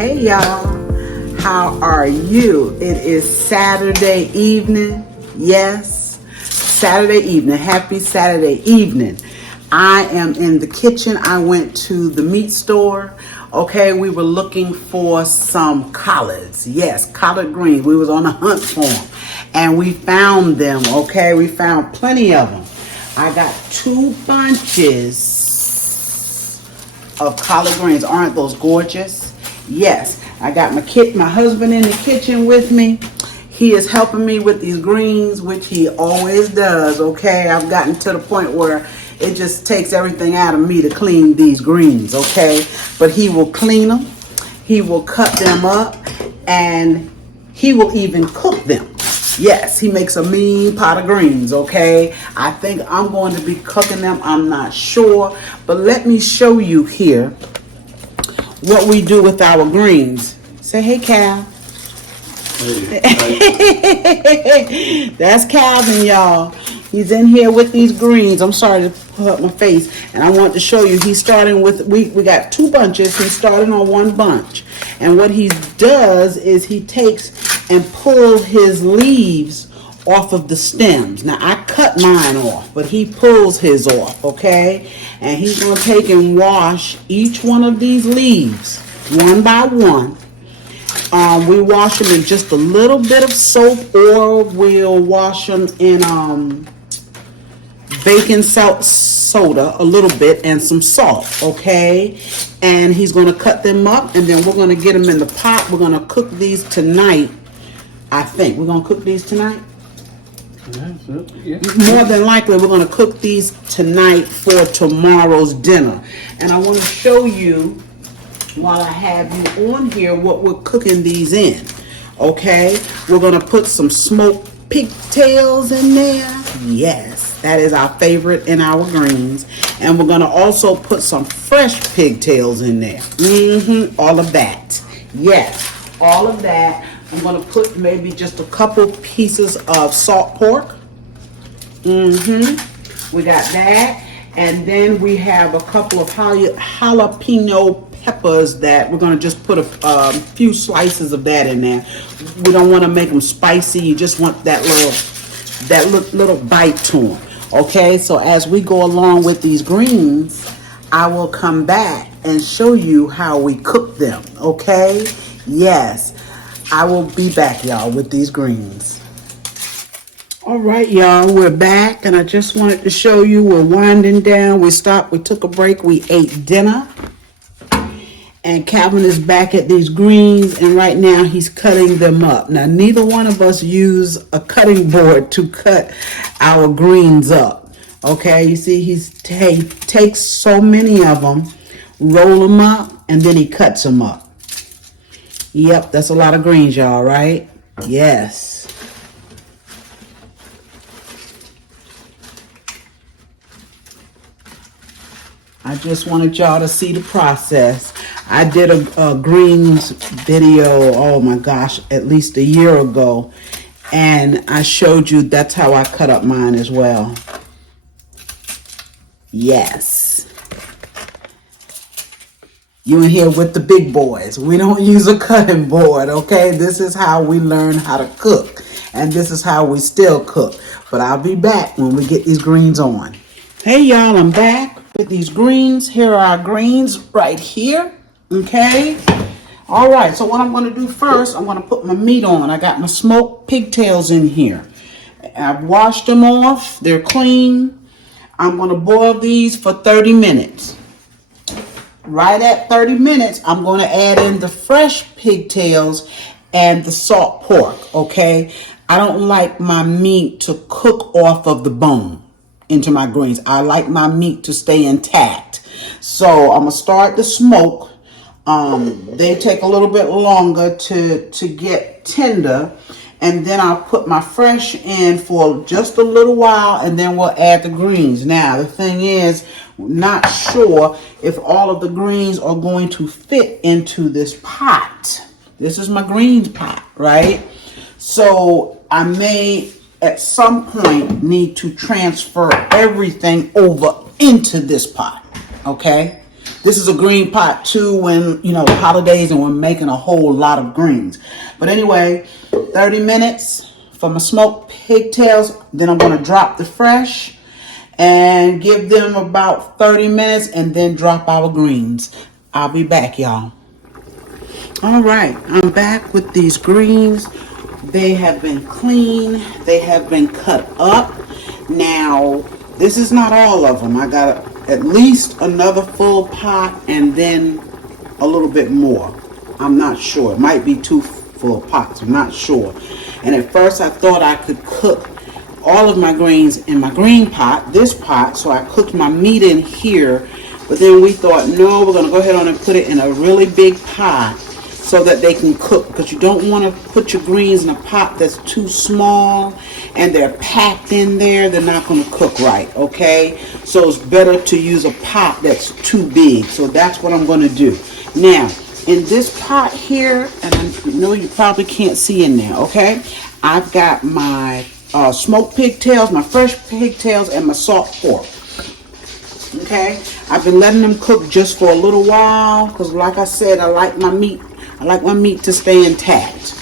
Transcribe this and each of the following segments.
Hey y'all, how are you? It is Saturday evening. Yes, Saturday evening. Happy Saturday evening. I am in the kitchen. I went to the meat store. Okay, we were looking for some collards. Yes, collard greens. We was on a hunt for them, and we found them. Okay, we found plenty of them. I got 2 bunches of collard greens. Aren't those gorgeous? Yes, I got my husband in the kitchen with me. He is helping me with these greens, which he always does. Okay, I've gotten to the point where it just takes everything out of me to clean these greens. Okay, but he will clean them, he will cut them up, and he will even cook them. Yes, he makes a mean pot of greens. Okay, I think I'm going to be cooking them. I'm not sure, but let me show you here what we do with our greens. Say hey, Cal. Hey. That's Calvin, y'all. He's in here with these greens. I'm sorry to put up my face, and I want to show you. He's starting with, we got 2 bunches. He's starting on 1 bunch, and what he does is he takes and pulls his leaves off of the stems. Now I cut mine off, but he pulls his off. Okay, and he's going to take and wash each one of these leaves one by one. We wash them in just a little bit of soap, or we'll wash them in baking soda a little bit and some salt. Okay, and he's going to cut them up, and then we're going to get them in the pot. We're going to cook these tonight. I think we're going to cook these tonight. Yeah. More than likely, we're going to cook these tonight for tomorrow's dinner. And I want to show you, while I have you on here, what we're cooking these in. Okay, we're going to put some smoked pigtails in there. Yes, that is our favorite in our greens. And we're going to also put some fresh pigtails in there. All of that. Yes, all of that. I'm going to put maybe just a couple pieces of salt pork. We got that. And then we have a couple of jalapeno peppers that we're going to just put a few slices of that in there. We don't want to make them spicy. You just want that little bite to them. Okay, so as we go along with these greens, I will come back and show you how we cook them. Okay, yes. I will be back, y'all, with these greens. All right, y'all, we're back, and I just wanted to show you we're winding down. We stopped, we took a break, we ate dinner, and Calvin is back at these greens, and right now he's cutting them up. Now, neither one of us use a cutting board to cut our greens up. Okay, you see, he takes so many of them, roll them up, and then he cuts them up. Yep, that's a lot of greens, y'all, right? Yes. I just wanted y'all to see the process. I did a greens video, oh my gosh, at least a year ago. And I showed you that's how I cut up mine as well. Yes. You in here with the big boys. We don't use a cutting board, okay? This is how we learn how to cook. And this is how we still cook. But I'll be back when we get these greens on. Hey, y'all, I'm back with these greens. Here are our greens right here, okay? All right, so what I'm going to do first, I'm going to put my meat on. I got my smoked pigtails in here. I've washed them off. They're clean. I'm going to boil these for 30 minutes. Right at 30 minutes, I'm going to add in the fresh pigtails and the salt pork, okay? I don't like my meat to cook off of the bone into my greens. I like my meat to stay intact. So I'm going to start the smoke. They take a little bit longer to get tender. And then I'll put my fresh in for just a little while, and then we'll add the greens. Now, the thing is, not sure if all of the greens are going to fit into this pot. This is my greens pot, right? So I may, at some point, need to transfer everything over into this pot, okay? This is a green pot too when, you know, the holidays and we're making a whole lot of greens. But anyway, 30 minutes for my smoked pigtails. Then I'm going to drop the fresh and give them about 30 minutes and then drop our greens. I'll be back, y'all. All right, I'm back with these greens. They have been cleaned. They have been cut up. Now, this is not all of them. I got at least another full pot and then a little bit more. I'm not sure. It might be 2 full pots. I'm not sure. And at first I thought I could cook all of my greens in my green pot, this pot, so I cooked my meat in here. But then we thought, no, we're going to go ahead on and put it in a really big pot so that they can cook, because you don't want to put your greens in a pot that's too small and they're packed in there. They're not going to cook right, okay? So it's better to use a pot that's too big. So that's what I'm going to do. Now, in this pot here, and I know you probably can't see in there, okay? I've got my smoked pigtails, my fresh pigtails, and my salt pork. Okay, I've been letting them cook just for a little while because, like I said, I like my meat to stay intact.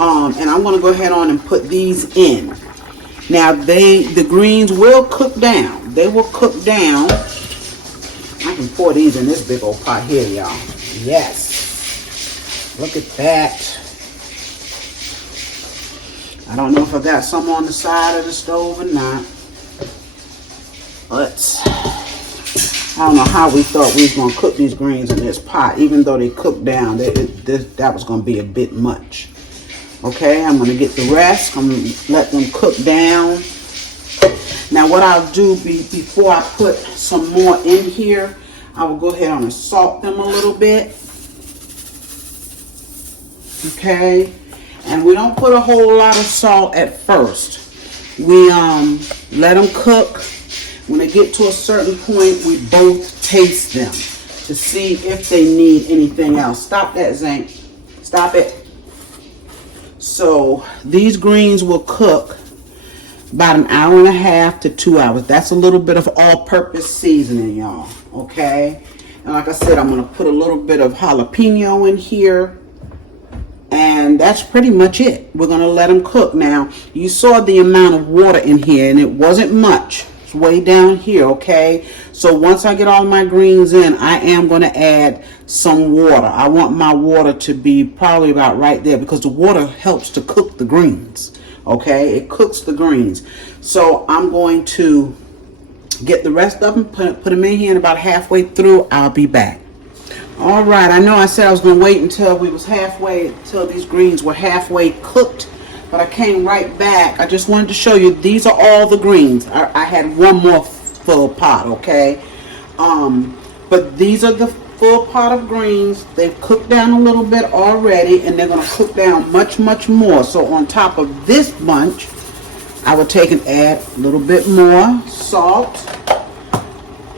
And I'm going to go ahead on and put these in. Now, the greens will cook down. They will cook down. I can pour these in this big old pot here, y'all. Yes. Look at that. I don't know if I got some on the side of the stove or not. But I don't know how we thought we was going to cook these greens in this pot. Even though they cooked down, that was going to be a bit much. Okay, I'm going to get the rest. I'm going to let them cook down. Now what I'll do before I put some more in here, I will go ahead and salt them a little bit. Okay. And we don't put a whole lot of salt at first. We let them cook. When they get to a certain point, we both taste them to see if they need anything else. Stop that, Zane. Stop it. So these greens will cook about an hour and a half to 2 hours. That's a little bit of all-purpose seasoning, y'all. Okay? And like I said, I'm going to put a little bit of jalapeno in here. And that's pretty much it. We're going to let them cook. Now, you saw the amount of water in here, and it wasn't much. It's way down here, okay? So once I get all my greens in, I am going to add some water. I want my water to be probably about right there because the water helps to cook the greens, okay? It cooks the greens. So I'm going to get the rest of them, put them in here, and about halfway through, I'll be back. All right, I know I said I was going to wait until until these greens were halfway cooked, but I came right back. I just wanted to show you, these are all the greens. I had one more full pot, okay? But these are the full pot of greens. They've cooked down a little bit already, and they're going to cook down much, much more. So on top of this bunch, I will take and add a little bit more salt.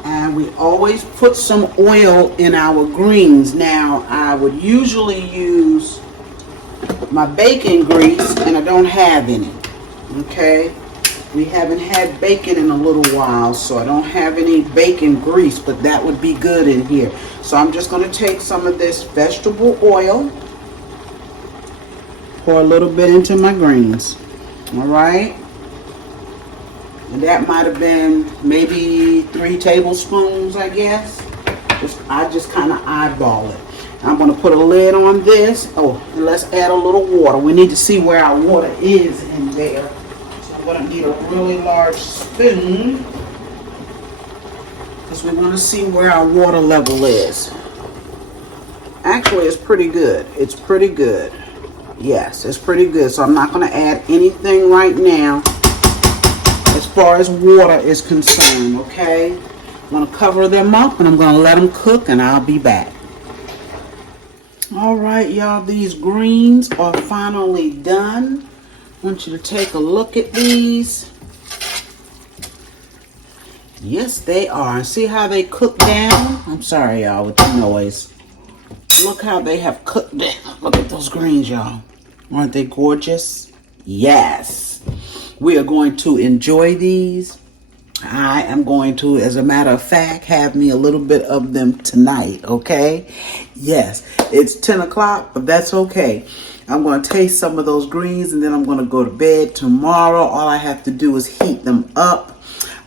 And we always put some oil in our greens. Now, I would usually use my bacon grease, and I don't have any. Okay? We haven't had bacon in a little while, so I don't have any bacon grease, but that would be good in here. So I'm just going to take some of this vegetable oil, pour a little bit into my greens. All right? And that might have been maybe 3 tablespoons, I guess. I just kind of eyeball it. I'm going to put a lid on this. Oh, and let's add a little water. We need to see where our water is in there. So I'm going to need a really large spoon because we want to see where our water level is. Actually, it's pretty good. It's pretty good. Yes, it's pretty good. So I'm not going to add anything right now as far as water is concerned, okay? I'm going to cover them up and I'm going to let them cook, and I'll be back. All right, y'all, these greens are finally done. I want you to take a look at these. Yes, they are. See how they cook down? I'm sorry, y'all, with the noise. Look how they have cooked down. Look at those greens, y'all. Aren't they gorgeous? Yes. We are going to enjoy these. I am going to, as a matter of fact, have me a little bit of them tonight, okay? Yes, it's 10 o'clock, but that's okay. I'm going to taste some of those greens, and then I'm going to go to bed tomorrow. All I have to do is heat them up.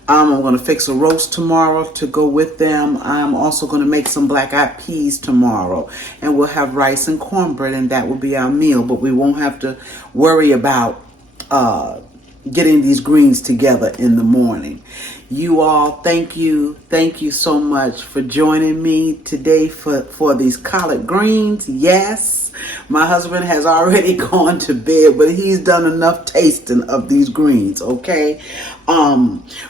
I'm going to fix a roast tomorrow to go with them. I'm also going to make some black-eyed peas tomorrow, and we'll have rice and cornbread, and that will be our meal. But we won't have to worry about getting these greens together in the morning. You all, thank you so much for joining me today for these collard greens. Yes, my husband has already gone to bed, but he's done enough tasting of these greens, okay?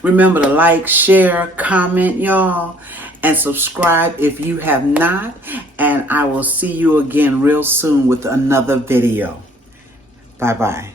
Remember to like, share, comment, y'all, and subscribe if you have not, and I will see you again real soon with another video. Bye-bye.